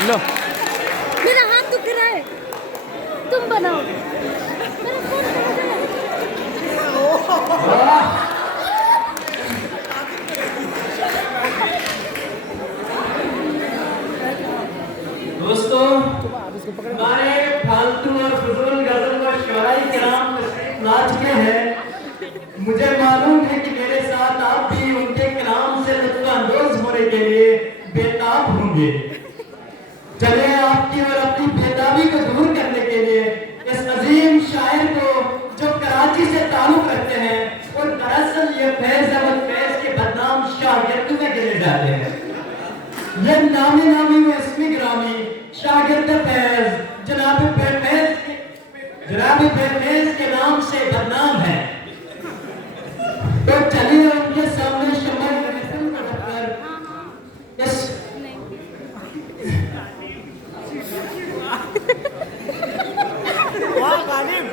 लो मेरा हाथ दुख रहा है, तुम बनाओ। मेरा फोन कहाँ गया? दोस्तों, हमारे फालतू और फजूल गजल और शायरी कलाम ला चुके हैं। मुझे मालूम है कि मेरे साथ आप भी उनके कलाम से लुत्फानंदोज होने के लिए बेताब होंगे। चले आपकी और अपनी बेताबी को दूर करने के लिए इस अजीम शायर को जो कराची से ताल्लुक रखते हैं और दरअसल ये फैज अहमद फैज के बदनाम शागिर्द में गिने जाते हैं। ये नामी नामी में इसमी ग्रामी शागिर्द फैज जनाब फैज के नाम से बदनाम है। तो चलिए उनके सामने शमर महफिल को रखकर इस वाह गालिब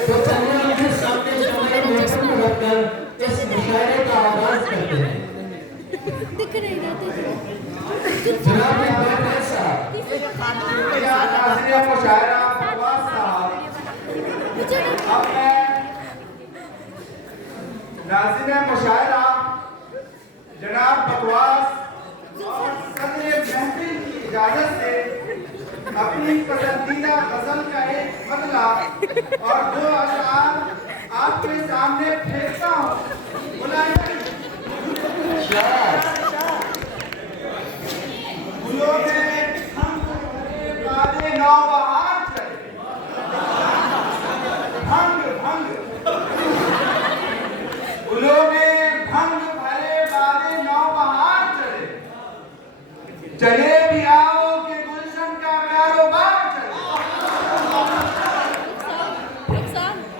तो चलिए उनके सामने शमर महफिल को रखकर इस मुशायरे का आगाज करते हैं। दिख नहीं रहा, जनाब फैज साहब मुशायरा फवाद साहब, अब मैं नाज़िम मुशायरा जनाब बकवास और सदर महफिल की इजाजत से अपनी पसंदीदा गजल का एक बदला और दो अशआर आपके सामने फेंकता हूँ। बुलाइए। गुलों में हम भरे बादे नौबहार चले, भंग भंग। गुलों में भंग भरे बादे नौबहार चले, चले भी आओ के गुलशन का कारोबार चले।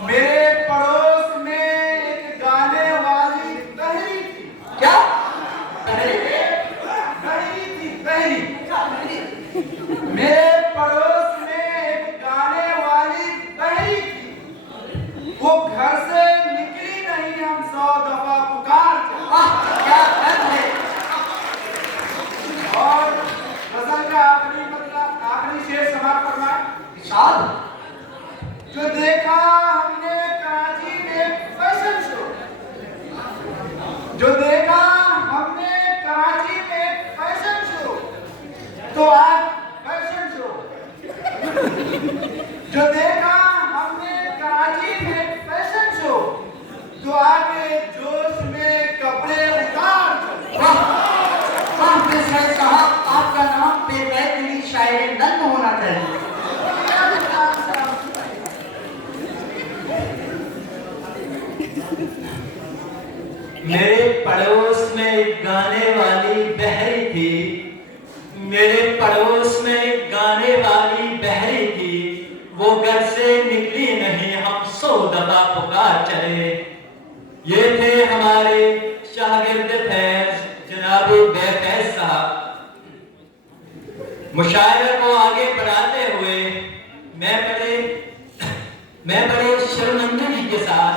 मेरे पड़ोस में एक गाने वाली बहरी थी। क्या मेरे पड़ोस में एक गाने वाली बहरी थी। वो घर से निकली नहीं, हम 100 दफा पुकार क्या है? और गजल का आखिरी मतलब आखिरी शेर समाप्त फरमाए। जो देखा हमने कराची में फैशन शो, जो देखा हमने कराची में फैशन शो, तो आज फैशन शो। जो देखा हमने कराची में फैशन शो, तो आगे जोश में कपड़े उतार चलो। साहब, आपका नाम बेतैनी शायर नंद होना चाहिए। मेरे पड़ोस में एक गाने वाली बहरी थी। मेरे पड़ोस में एक गाने वाली बहरी थी। वो घर से निकली नहीं, हम 100 दफा पुकार चले। ये थे हमारे शागिर्द फैज जनाब फैज साहब। मुशायरे को आगे बढ़ाते हुए मैं बड़े शर्मिंदगी के साथ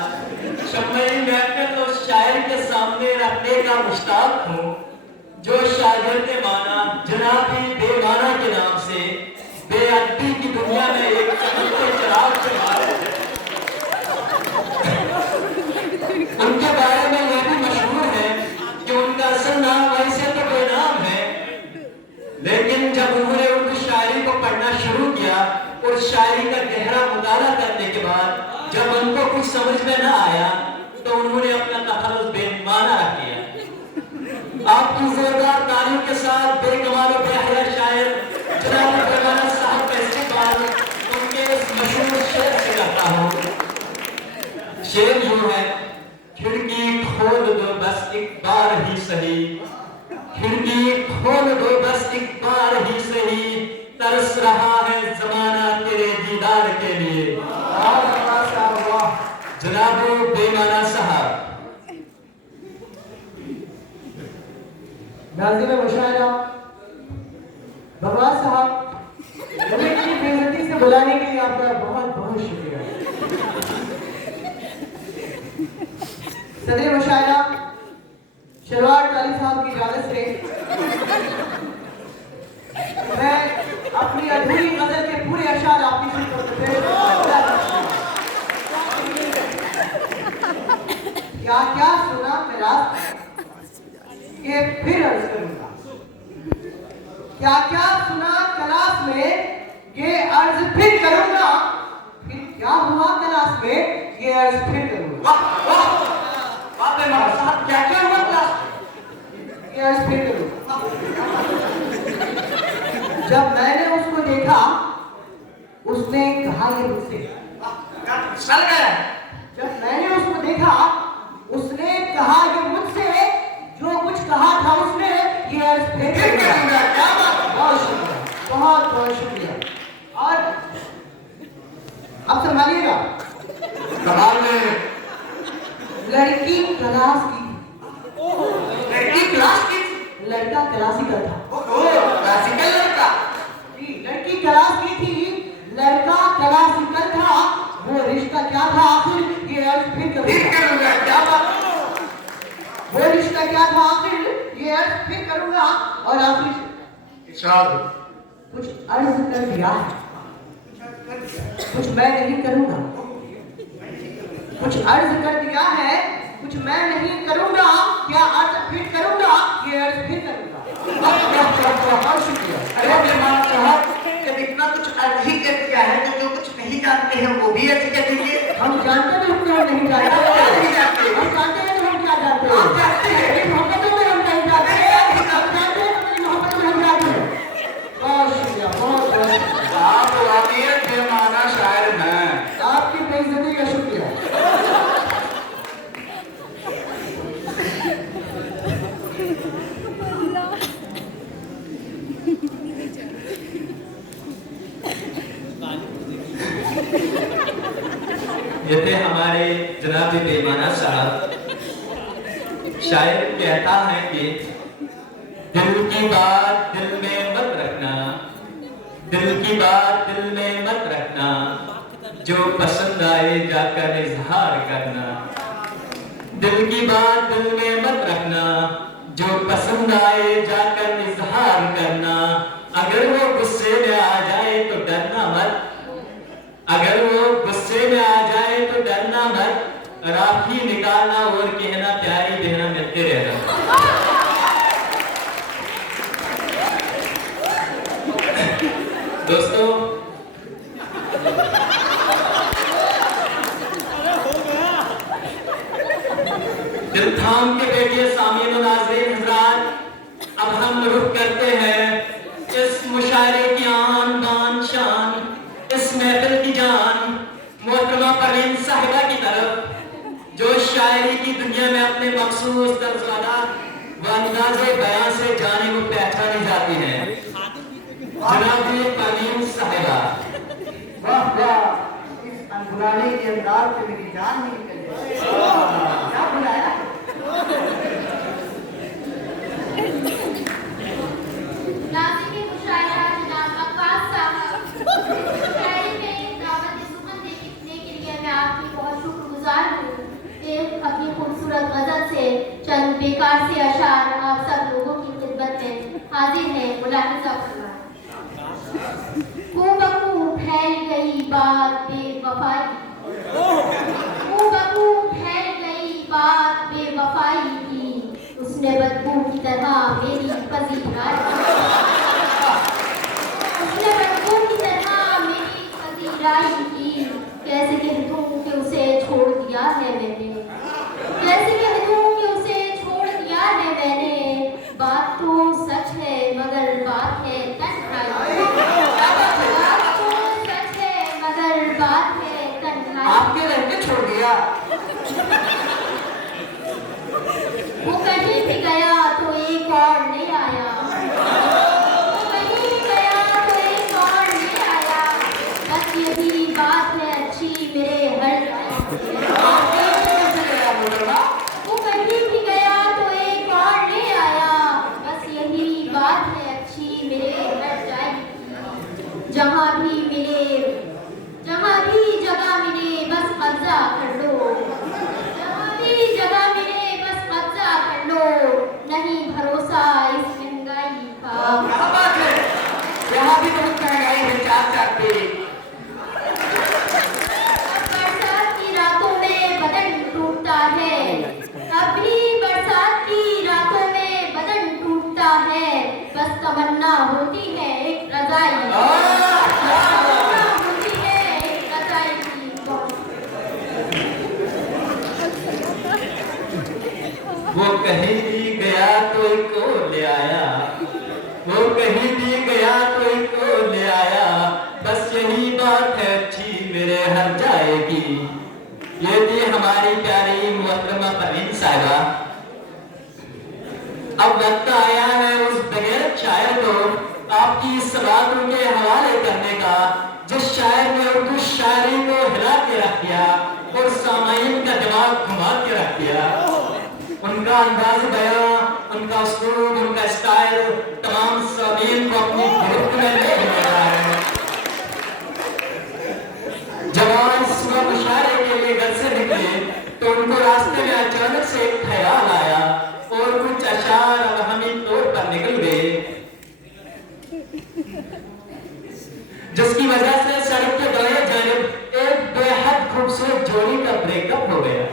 शम्मरी महफिल और शायर के सामने रखने का मुश्ताक हूँ, जो शागिर्द माना जनाबी बेमाना के नाम से बेअदबी की दुनिया में एक चमकते चिराग से मारे थे। उनके बारे में यह भी मशहूर है कि उनका असल नाम वैसे तो बेनाम है, लेकिन जब उन्होंने उर्दू शायरी को पढ़ना शुरू किया और शायरी का गहरा मुताला करने के बाद जब उनको कुछ समझ में न आया, तो उन्होंने अपना तखल्लुस बेमाना रख दिया। आपकी जोरदार तालियों के साथ बेकमाल और बेहया शायर जनाब बेमाना साहब का इस्तेमाल उनके इस मशहूर शेर से करता हूँ। शेर जो है, खिड़की खोल दो बस एक बार ही सही, खिड़की खोल दो बस एक बार ही सही, तरस रहा है जमाना तेरे दीदार के लिए। जनाब बेमाना साहब। नाज़िम मुशायरा बकवास साहब, हमें इतनी बेइज्जती से बुलाने के लिए आपका बहुत बहुत शुक्रिया। सदर मुशायरा शलवार काली साहब की इजाजत से मैं अपनी अधूरी गजल के पूरे अशार आपकी खिदमत में क्या क्या सुना मेरा ये फिर अर्ज करूंगा। क्या क्या सुना क्लास में ये अर्ज फिर करूंगा। फिर क्या हुआ क्लास में ये अर्ज फिर करूंगा। वाह वाह वाह बेमाना साहब, क्या क्या हुआ क्लास में? ये अर्ज फिर करूंगा। जब मैंने उसको देखा उसने कहा ये मुझसे चल गया। जब मैंने उसको देखा उसने कहा ये मुझसे जो कुछ कहा था उसने ये अर्ज फिर करूंगा। क्या बात? बहुत शुक्रिया, बहुत बहुत शुक्रिया। और अब संभालिएगा, कमाल में लड़की क्लास की, लड़की क्लास की, लड़का क्लासिकल था। क्लासिकल लड़का। जी, लड़की क्लास की थी, लड़का क्लासिकल था। वो रिश्ता क्या था आखिर ये अर्ज फिर करूंगा। क्या बात? वो रिश्ता क्या था आखिर ये अर्ज फिर करूंगा। और आखिर कुछ अर्ज कर दिया है, कुछ मैं नहीं करूंगा। कुछ अर्ज कर दिया है, कुछ मैं नहीं करूंगा। क्या अर्ज फिर करूंगा, ये अर्ज फिर करूंगा। बहुत शुक्रिया। अरे बेमाना साहब, जब इतना कुछ अर्ज ही कर दिया है तो जो कुछ नहीं जानते हैं वो भी अर्ज कर दीजिए। हम जानते हैं कि हम नहीं जानते, नहीं जानते। हम जानते हैं कि हम क्या जानते हैं। आप जानते हैं। लेकिन मोहब्बतों में हम नहीं जानते हैं। हम जानते हैं कि मोहब्बत में हम जानते हैं। बहुत शुक्रिया, बहुत बहुत शुक्रिया। आप वाकई बेमाना शायर हैं। आपकी बेइज्जती का शुक्रिया। ये थे हमारे जनाब बेमाना साहब। शायर कहता है कि दिल की बात दिल में मत रखना, दिल की बात दिल में मत रखना, जो पसंद आए जाकर इजहार करना। दिल की बात दिल में मत रखना, जो पसंद आए जाकर इजहार करना। अगर वो गुस्से में आ जाए तो डरना मत, अगर वो गुस्से में आ जाए तो डरना मत। राखी निकालना और कहना प्यारी बहना मिलते रहना। दोस्तों, दिल थाम के बैठिए सामीन और नाज़रीन हज़रात। अब हम रुख करते हैं इस मुशायरे की आन बान शान, इस महफिल की जान मोहतरमा परवीन साहिबा की तरफ, जो शायरी की दुनिया में अपने मखसूस तर्ज़वादा व अंदाज़े बयां से जाने को पहचानी जाती हैं। जनाब परवीन साहिबा। वाह वाह, इस अनबुलाने के अंदाज से मेरी जान ही निकल गई। क्या बुलाया? नाज़िम मुशायरा जनाब वक़ास साहब, शायरी में दावत सुमन देने के लिए मैं आपकी बहुत शुक्रगुजार हूँ। एक अपनी खूबसूरत गज़ल से चंद बेकार से अशार आप सब लोगों की खिदमत में हाजिर है। मुलाहिज़ा फरमाएं। बकू फैल गई बात बेवफाई, बकू फैल गई बात बेवफाई की, उसने बदबू की तरह मेरी पजीराई, उसने बदबू की तरह मेरी पजीराई की। कैसे कह दूं कि उसे छोड़ दिया है मैंने, कैसे कह दूं कि उसे छोड़ दिया है मैंने। बात तो सच है मगर बात है तन्हाई, बात तो सच है मगर बात है तन्हाई। आपके लड़के छोड़ दिया। नहीं भरोसा इस महंगाई का। क्या बात है, यहाँ भी बहुत महंगाई है चाचा पे। बरसात की रातों में बदन टूटता है, अभी बरसात की रातों में बदन टूटता है, बस तमन्ना होती है एक रजाई, तमन्ना होती है एक रजाई की। वो कहीं भी गया तो एक और ले आया, वो कहीं भी गया तो एक और ले आया, बस यही बात है अच्छी मेरे हर जाएगी। ये थी हमारी प्यारी मोहतरमा परवीन साहिबा। अब वक्त आया है उस बगैर शायर को आपकी इस बातों के हवाले करने का, जिस शायर ने उर्दू शायरी को हिला के रख दिया और सामाइन का दिमाग घुमा के रख दिया। उनका अंदाज बयां, उनका उस्लूब, उनका स्टाइल तमाम सामीन को अपनी गिरफ्त में ले लिया है। जवान सुबह मुशायरे के लिए घर से निकले तो उनको रास्ते में अचानक से एक ख्याल आया और कुछ अशार अवहमी तौर पर निकल गए, जिसकी वजह से सड़क के दाएं जानिब एक बेहद खूबसूरत जोड़ी का ब्रेकअप हो गया।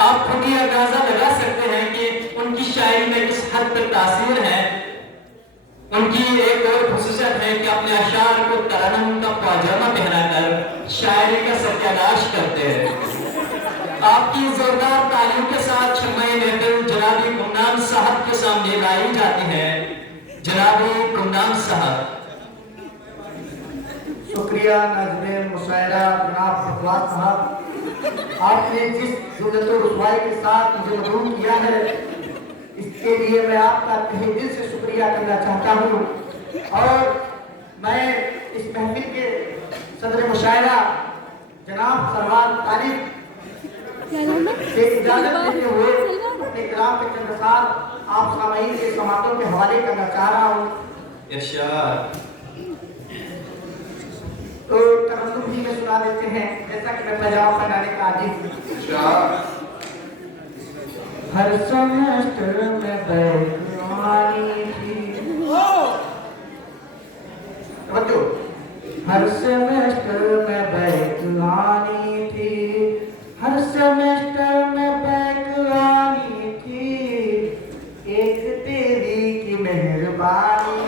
आप खुद ही अंदाजा लगा सकते हैं कि उनकी शायरी में किस हद तक तासीर है। उनकी एक और खुसूसियत है कि अपने अशार को तरन्नुम का पाजामा पहनाकर शायरी का सत्यानाश करते हैं। आपकी जोरदार तालियों के साथ शम्माए महफिल जनाबी गुमनाम साहब के सामने लाई जाती है। जनाबी गुमनाम साहब। शुक्रिया नाज़िरे मुशायरा जनाब फरवाद साहब, आपने जिस जिल्लत और रुसवाई के साथ मुझे मजबूर किया है, इसके लिए मैं आपका तहे दिल से शुक्रिया करना चाहता हूँ। और मैं इस महफिल के सदर मुशायरा जनाब सरवार तारिक से इजाजत देते हुए अपने कलाम के चंद अशार आप सामईन के समातों के हवाले करना चाह रहा हूँ। इरशाद। तो तरन्नुम भी में सुना देते हैं, जैसा कि मैं पैजामा पहनाने का आदी हूँ। हर सेमेस्टर में बैक आनी थी, समझो, हर सेमेस्टर में बैक आनी थी, हर सेमेस्टर में बैक आनी थी, एक तेरी की मेहरबानी।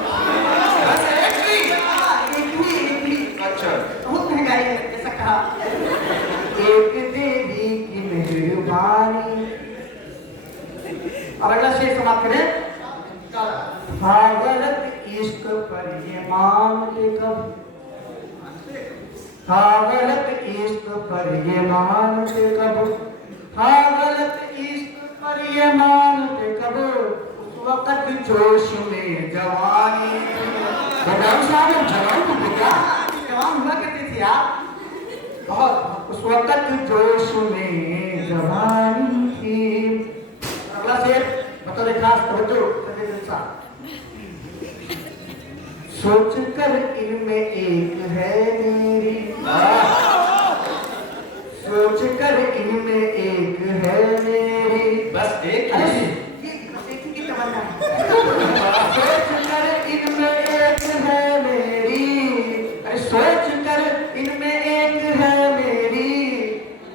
बहुत महंगाई है, ऐसा कहा, एक देवी की मेहरबानी। और अगला शेर समाप्त करें। गलत इश्क पर ये मामले कब, गलत इश्क पर ये मानते कब, गलत इश्क पर ये मानते कब, उस वक्त जोश में जवानी। जवान तो क्या जवान हुआ करती थी आप, बहुत उस वक्त जोश में जवानी थी। अगला शेर बतौर खास तवज्जो सोच कर इनमें एक है मेरी, सोच कर इनमें एक है मेरी, बस एक ही तमन्ना। सोच कर इनमें एक है मेरी, अरे सोच कर इनमें एक है मेरी,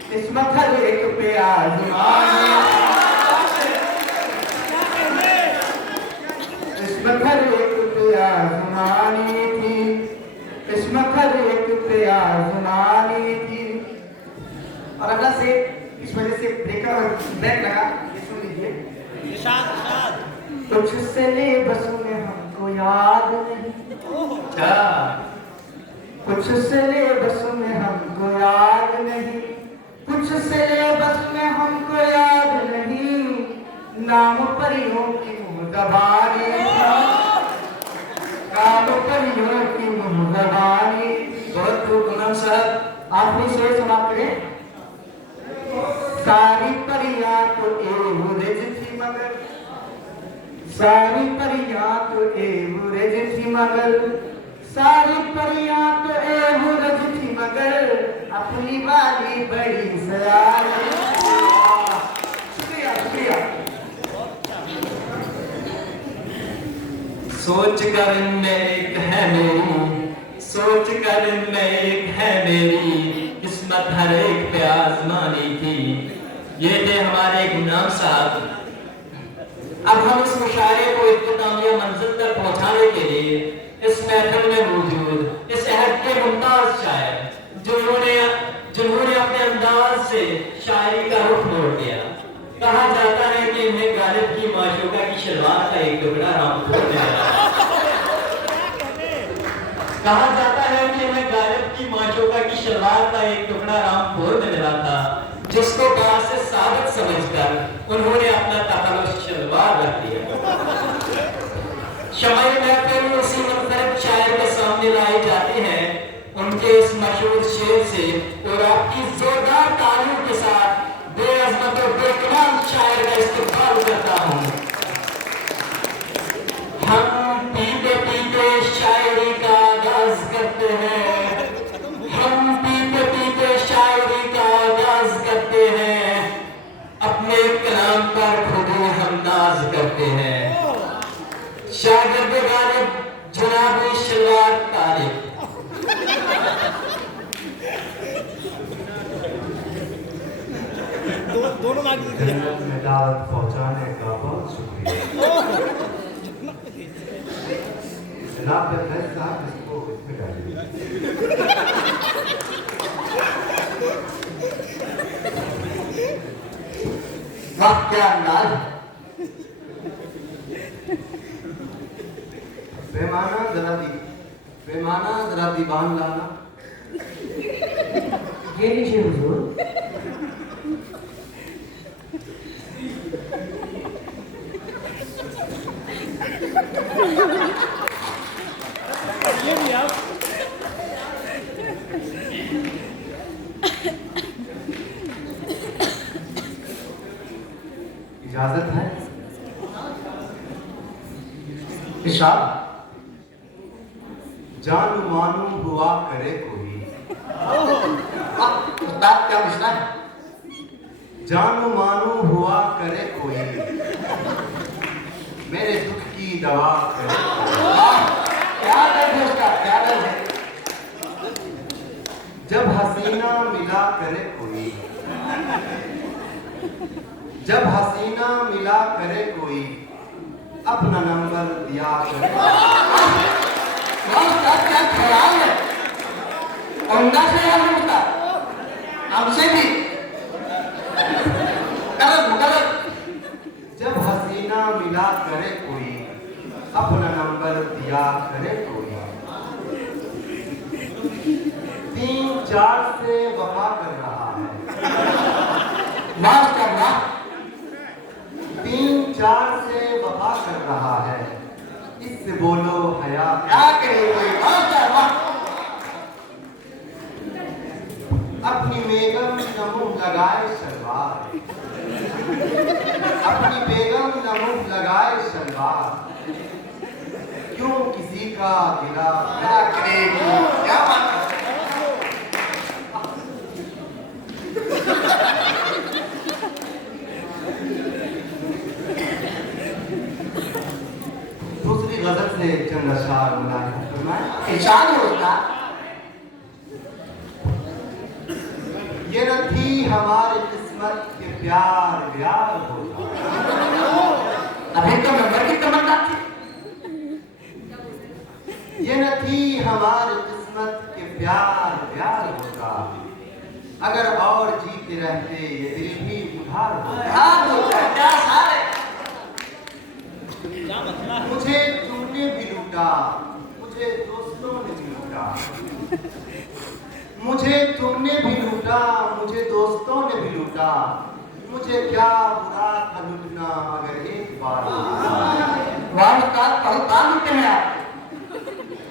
किस्मत हर एक पे आजमानी, किस्मत हर एक पे आजमानी थी, किस्मत हर एक पे आजमानी थी। और अगला से इस वजह से ब्रेक लगा, ये सुन लीजिए। तुझसे ले बस में हमको याद नहीं, कुछ से ले बस में हमको याद नहीं, कुछ से ले बस में हमको याद नहीं, नाम परियों की मुहदबानी, नाम परियों की मुहदबानी। बहुत खूब गुलाम साहब। आखिरी शेर समाप्त करें। सारी परियां तो एवरेज थी मगर, सारी परियां तो एवरेज थी मगर, सारी परियां तो एवरेज थी मगर, अपनी वाली बड़ी सयानी। शुक्रिया शुक्रिया। सोच कर इनमें एक है मेरी, सोच कर इनमें एक है मेरी, किस्मत हर एक पे आजमानी थी। ये थे हमारे गुलाम साहब। अब हम इस मुशायरे को इख्तितामिया मंजिल तक पहुंचाने के लिए इस महफिल में मौजूद इस अहद के मुमताज शायर जिन्होंने अपने अंदाज से शायरी का रुख मोड़ दिया। कहा जाता है कि इन्हें गालिब की माशूका की शलवार का एक टुकड़ा रामपुर में मिला। कहा जाता है कि इन्हें गालिब की माशूका की शलवार का एक टुकड़ा रामपुर में मिला था, जिसको बात से साबित समझकर उन्होंने अपना तखल्लुस शलवार रख दिया। शमाई महफिल उसी मुनफरिद शायर के सामने लाई जाती है उनके इस मशहूर शेर से, और आपकी जोरदार तालियों के साथ बेअज़मत और बेकमाल शायर का इस्तेमाल करता हूँ। हम पीते पीते शायरी का आगाज करते हैं, हम पीते पीते शायरी का आगाज करते हैं, अपने कलाम पर खुद हम नाज करते हैं। शागिर्द गालिब जनाब शलवार तारिक। दोनों जन्नत में दावत पहुंचाने का बहुत शुक्रिया। जनाब फैज साहब इसको इसमें डालिए। वाह क्या अंदाज। पैमाना जरा दीवान लाना। ये लीजिए हुजूर। ये भी आप इजाजत है? इरशाद। जानू मानू हुआ करे कोई। उस्ताद क्या मिश्रा है? जानू मानू हुआ करे कोई, मेरे दुख की दवा करे कोई। क्या दर्द है उस्ताद, क्या दर्द है? जब हसीना मिला करे कोई, जब हसीना मिला करे कोई, अपना नंबर दिया करे। वाह उस्ताद क्या ख्याल है, उम्दा ख्याल है उस्ताद, हमसे भी जब हसीना मिला करे कोई, अपना नंबर दिया करे कोई। 3-4 से वफा कर रहा है। माफ करना। 3-4 से वफा कर रहा है, इससे बोलो हया क्या करे कोई? माफ करना। अपनी बेगम का मुंह लगाए शलवार, अपनी बेगम का मुंह लगाए शलवार, क्यों किसी का गिला क्या करे कोई? क्या बात है? दूसरी गजल से चंद अशआर मुलाहिजा फरमाएं। इरशाद है उस्ताद। ये न थी हमारी किस्मत के प्यार प्यार होता। अभी तो नंबर की तमन्ना थी। ये न थी हमारी किस्मत के प्यार प्यार होता, अगर और जीते रहते ये दिल भी उधार होता। क्या होता है? क्या सारे? मुझे तुमने भी लूटा, मुझे दोस्तों ने भी लूटा, मुझे तुमने भी लूटा, मुझे दोस्तों ने भी लूटा, मुझे क्या बुरा था लूटना अगर एक बार लूटा। वाह उस्ताद बहुत बात होते हैं आप।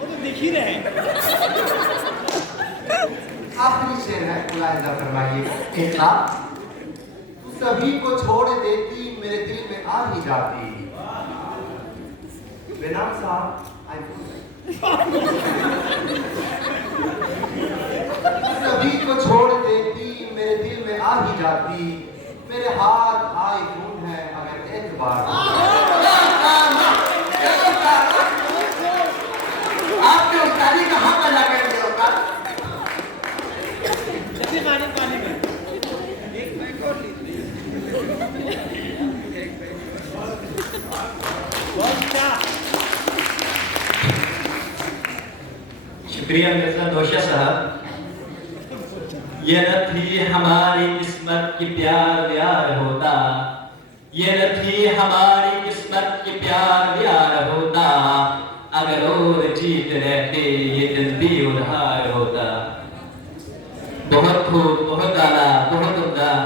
वो तो दिख ही रहे हैं। आखिरी शेर है, मुलाहिजा फरमाइएगा। इरशाद। तू सभी को छोड़ देती, मेरे दिल में आ ही जाती। बेनाम साहब सभी को छोड़ देती, मेरे दिल में आ ही जाती, मेरे हाथ आए खून है अगर एक बार। दे पानी में। बहुत अच्छा। शुक्रिया मिर्जा दोषा साहब। ये न थी हमारी किस्मत की प्यार व्यार होता, ये न थी हमारी किस्मत की प्यार व्यार होता, अगर और जीत रहते ये दिन भी उड़ा